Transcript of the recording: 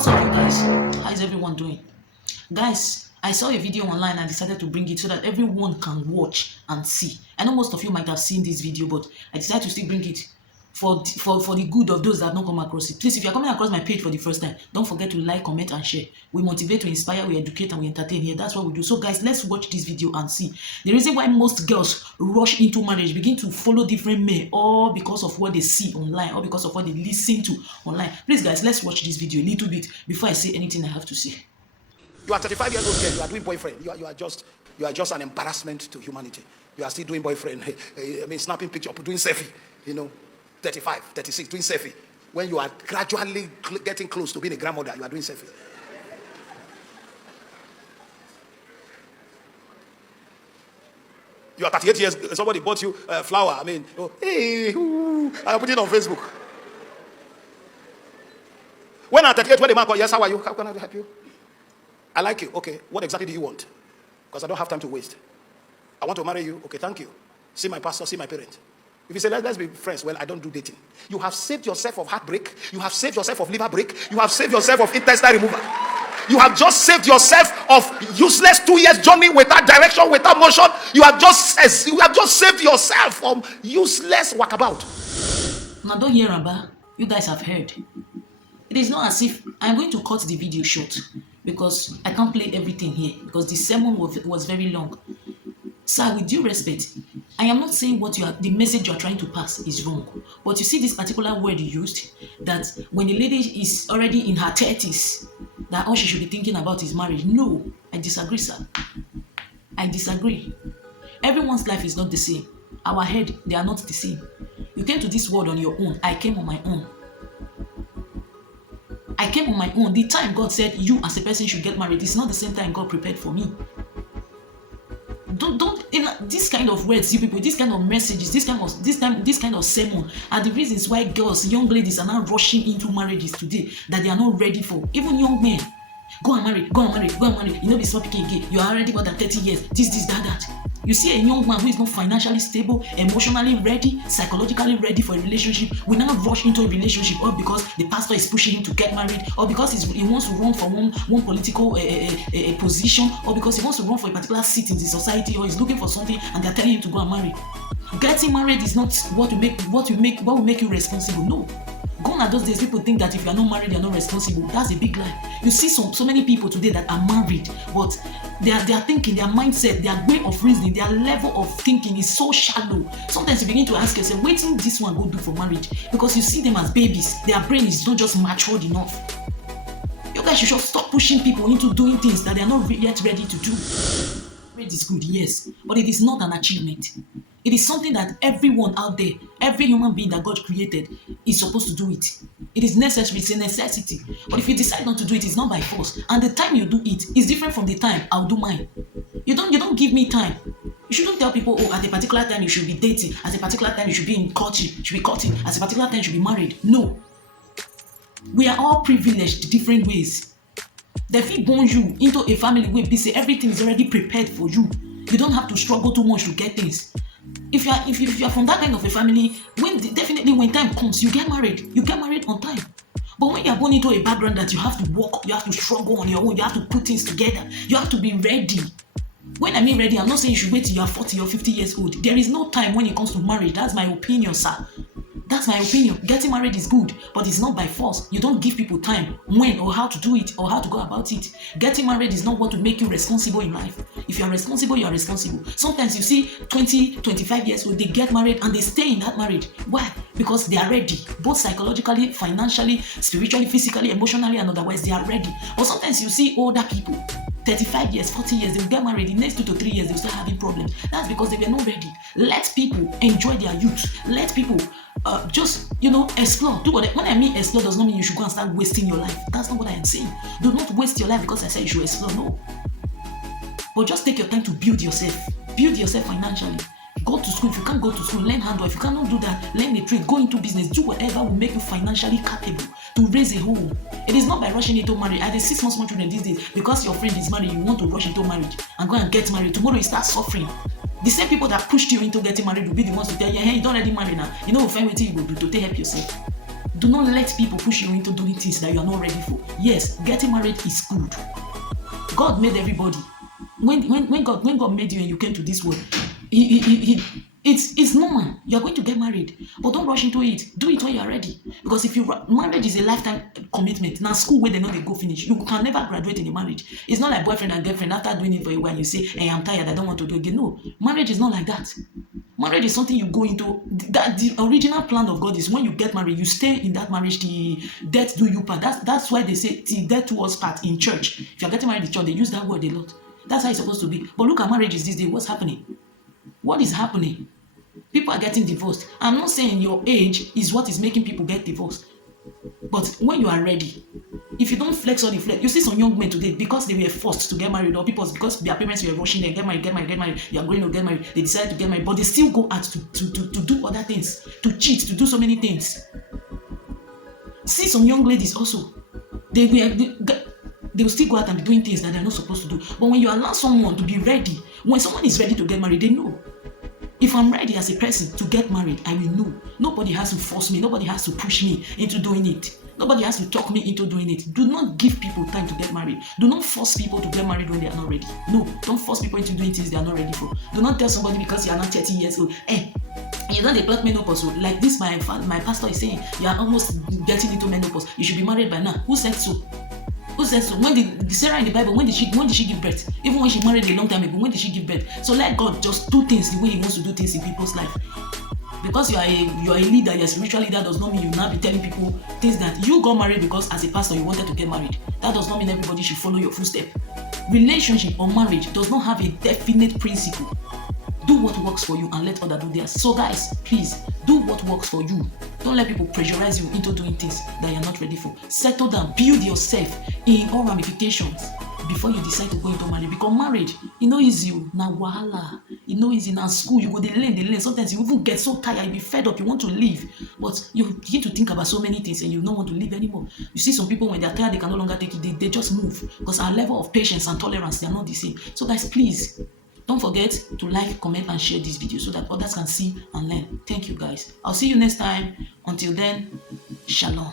What's up, you guys? How is everyone doing? Guys, I saw a video online and decided to bring it so that everyone can watch and see. I know most of you might have seen this video, but I decided to still bring it for the good of those that have not come across it. Please, if you're coming across my page for the first time, don't forget to like, comment, and share. We motivate, we inspire, we educate, and we entertain here. That's what we do. So, guys, let's watch this video and see. The reason why most girls rush into marriage, begin to follow different men, all because of what they see online, or because of what they listen to online. Please, guys, let's watch this video a little bit before I say anything I have to say. You are 35 years old girl, you are doing boyfriend. You are just an embarrassment to humanity. You are still doing boyfriend. Snapping picture, doing selfie. 35, 36, doing selfie. When you are gradually getting close to being a grandmother, you are doing selfie. You are 38 years, somebody bought you a flower. I put it on Facebook. When I'm 38, when the man called, yes, how are you? How can I help you? I like you. Okay, what exactly do you want? Because I don't have time to waste. I want to marry you. Okay, thank you. See my pastor, see my parents. If you say, let's be friends, well, I don't do dating. You have saved yourself of heartbreak. You have saved yourself of liver break. You have saved yourself of intestine removal. You have just saved yourself of useless 2 years journey without direction, without motion. You have just saved yourself from useless walkabout. Now don't hear about. You guys have heard. It is not as if I'm going to cut the video short because I can't play everything here because the sermon was very long. Sir, with due respect, I am not saying the message you are trying to pass is wrong. But you see this particular word you used, that when a lady is already in her 30s, that all she should be thinking about is marriage. No, I disagree, sir. I disagree. Everyone's life is not the same. Our head, they are not the same. You came to this world on your own. I came on my own. I came on my own. The time God said you as a person should get married, it's not the same time God prepared for me. Don't this kind of words, you people, this kind of messages, this kind of sermon are the reasons why girls, young ladies are now rushing into marriages today that they are not ready for. Even young men, go and marry. You know, be small picking again. You are already more than 30 years. This, that. You see a young man who is not financially stable, emotionally ready, psychologically ready for a relationship, will now rush into a relationship, or because the pastor is pushing him to get married, or because he wants to run for one political position, or because he wants to run for a particular seat in the society, or he's looking for something and they're telling him to go and marry. Getting married is not what will make you responsible. No. Gone are those days people think that if you are not married, you are not responsible. That's a big lie. You see so many people today that are married, but their thinking, their mindset, their way of reasoning, their level of thinking is so shallow. Sometimes you begin to ask yourself, wait till this one go do for marriage, because you see them as babies. Their brain is not just matured enough. You guys should stop pushing people into doing things that they are not yet ready to do. Marriage is good, yes, but it is not an achievement. It is something that everyone out there, every human being that God created is supposed to do it. It is necessary, it's a necessity. But if you decide not to do it, it's not by force. And the time you do it is different from the time I'll do mine. You don't give me time. You shouldn't tell people, oh, at a particular time you should be dating, at a particular time you should be in courtship, at a particular time you should be married. No. We are all privileged different ways. They feel born you into a family where they say everything is already prepared for you. You don't have to struggle too much to get things. If you are from that kind of a family, definitely when time comes, you get married. You get married on time. But when you are born into a background that you have to work, you have to struggle on your own, you have to put things together, you have to be ready. When I mean ready, I'm not saying you should wait till you are 40 or 50 years old. There is no time when it comes to marriage. That's my opinion, sir. That's my opinion. Getting married is good, but it's not by force. You don't give people time when or how to do it or how to go about it. Getting married is not what will make you responsible in life. If you are responsible, you are responsible. Sometimes you see 20, 25 years old, they get married and they stay in that marriage. Why? Because they are ready. Both psychologically, financially, spiritually, physically, emotionally, and otherwise, they are ready. Or sometimes you see older people, 35 years, 40 years, they will get married. The next 2 to 3 years, they will start having problems. That's because they were not ready. Let people enjoy their youth. Let people just explore. Do what when I mean explore does not mean you should go and start wasting your life. That's not what I am saying. Do not waste your life because I said you should explore. No. But just take your time to build yourself. Build yourself financially. Go to school. If you can't go to school, learn handwork. If you cannot do that, learn a trade. Go into business. Do whatever will make you financially capable to raise a home. It is not by rushing into marriage. I see small children these days. Because your friend is married, you want to rush into marriage and go and get married. Tomorrow you start suffering. The same people that pushed you into getting married will be the ones to tell you, hey, you don't already marry now. You know, find what you will do to help yourself. Do not let people push you into doing things that you are not ready for. Yes, getting married is good. God made everybody. When God made you and you came to this world, it's normal. You are going to get married, but don't rush into it. Do it when you are ready. Because if marriage is a lifetime commitment. Now school where they know they go finish, you can never graduate in a marriage. It's not like boyfriend and girlfriend. After doing it for a while, you say, "Hey, I'm tired. I don't want to do it again." No, marriage is not like that. Marriage is something you go into. That the original plan of God is when you get married, you stay in that marriage till death do you part. That's why they say till death do us part in church. If you're getting married in church, they use that word a lot. That's how it's supposed to be. But look at marriages these days. What's happening? What is happening? People are getting divorced. I'm not saying your age is what is making people get divorced. But when you are ready, if you don't flex all the flex, you see some young men today, because they were forced to get married, or because their parents were rushing them, get married, you are going to get married, they decided to get married, but they still go out to do other things, to cheat, to do so many things. See some young ladies also, they will still go out and be doing things that they're not supposed to do. But when you allow someone to be ready, when someone is ready to get married, they know. If I'm ready as a person to get married, I will know. Nobody has to force me. Nobody has to push me into doing it. Nobody has to talk me into doing it. Do not give people time to get married. Do not force people to get married when they are not ready. No, don't force people into doing things they are not ready for. Do not tell somebody because you are not 30 years old, hey, you're not a clock menopause. Like this, my pastor is saying, you are almost getting into menopause. You should be married by now. Who said so? Who said so? When did Sarah in the Bible, when did she give birth? Even when she married a long time ago, when did she give birth? So let God just do things the way He wants to do things in people's life. Because you are a leader, you're a spiritual leader, does not mean you now be telling people things that you got married because as a pastor you wanted to get married. That does not mean everybody should follow your footsteps. Relationship or marriage does not have a definite principle. Do what works for you and let others do theirs. So guys, please do what works for you. Don't let people pressurize you into doing things that you're not ready for. Settle down, build yourself in all ramifications before you decide to go into marriage. Because marriage, e no easy, na wahala. E no easy. Na school, you go dey learn. Sometimes you even get so tired, you be fed up, you want to leave. But you begin to think about so many things and you don't want to live anymore. You see some people when they're tired, they can no longer take it. They just move. Because our level of patience and tolerance, they are not the same. So guys, please, don't forget to like, comment, and share this video so that others can see and learn. Thank you, guys. I'll see you next time. Until then, shalom.